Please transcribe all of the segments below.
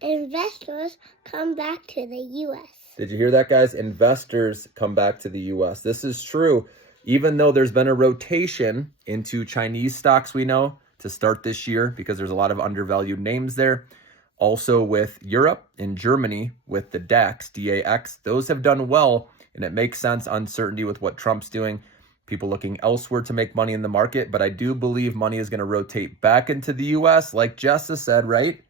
investors come back to the U.S. Did you hear that, guys? Investors come back to the U.S. This is true. Even though there's been a rotation into Chinese stocks, we know, to start this year because there's a lot of undervalued names there. Also with Europe and Germany with the DAX, D-A-X, those have done well, and it makes sense. Uncertainty with what Trump's doing, people looking elsewhere to make money in the market. But I do believe money is going to rotate back into the U.S., like Jessa said, right?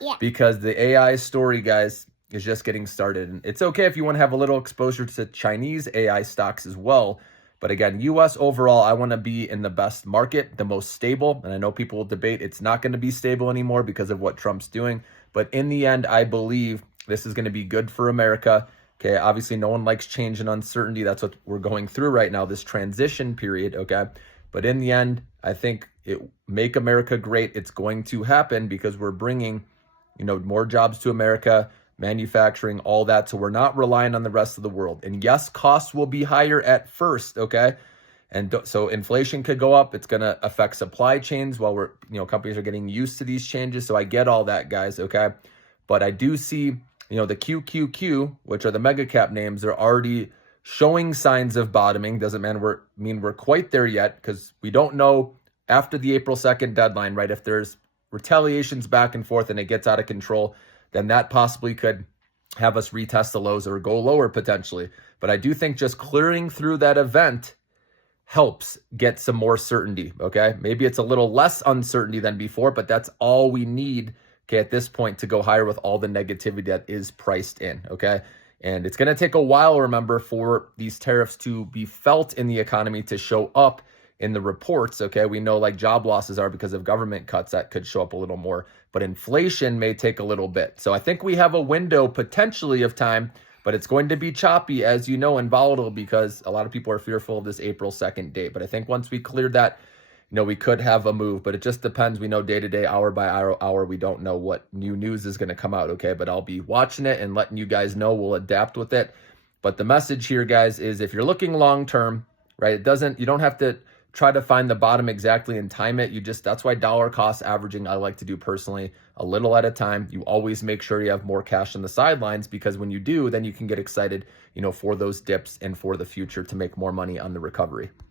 Yeah. Because the AI story, guys, is just getting started. And it's okay if you want to have a little exposure to Chinese AI stocks as well. But again, US overall, I want to be in the best market, the most stable. And I know people will debate it's not going to be stable anymore because of what Trump's doing. But in the end, I believe this is going to be good for America. Okay, obviously no one likes change and uncertainty. That's what we're going through right now, this transition period, okay? But in the end, I think it make America great. It's going to happen because we're bringing, more jobs to America, manufacturing, all that. So we're not relying on the rest of the world. And yes, costs will be higher at first, okay? And so inflation could go up. It's going to affect supply chains while companies are getting used to these changes. So I get all that, guys, okay? But I do see, the QQQ, which are the mega cap names, they're already showing signs of bottoming. Doesn't mean we're quite there yet because we don't know after the April 2nd deadline, right? If there's retaliations back and forth and it gets out of control, then that possibly could have us retest the lows or go lower potentially. But I do think just clearing through that event helps get some more certainty, okay? Maybe it's a little less uncertainty than before, but that's all we need, okay, at this point to go higher with all the negativity that is priced in, okay? And it's going to take a while, remember, for these tariffs to be felt in the economy, to show up in the reports, okay? We know like job losses are because of government cuts that could show up a little more, but inflation may take a little bit. So I think we have a window potentially of time, but it's going to be choppy, as you know, and volatile because a lot of people are fearful of this April 2nd date. But I think once we clear that, we could have a move, but it just depends. We know day to day, hour by hour, we don't know what new news is going to come out, okay? But I'll be watching it and letting you guys know. We'll adapt with it. But the message here, guys, is if you're looking long term, right, you don't have to try to find the bottom exactly and time it. That's why dollar cost averaging I like to do personally, a little at a time. You always make sure you have more cash on the sidelines because when you do, then you can get excited, for those dips and for the future to make more money on the recovery.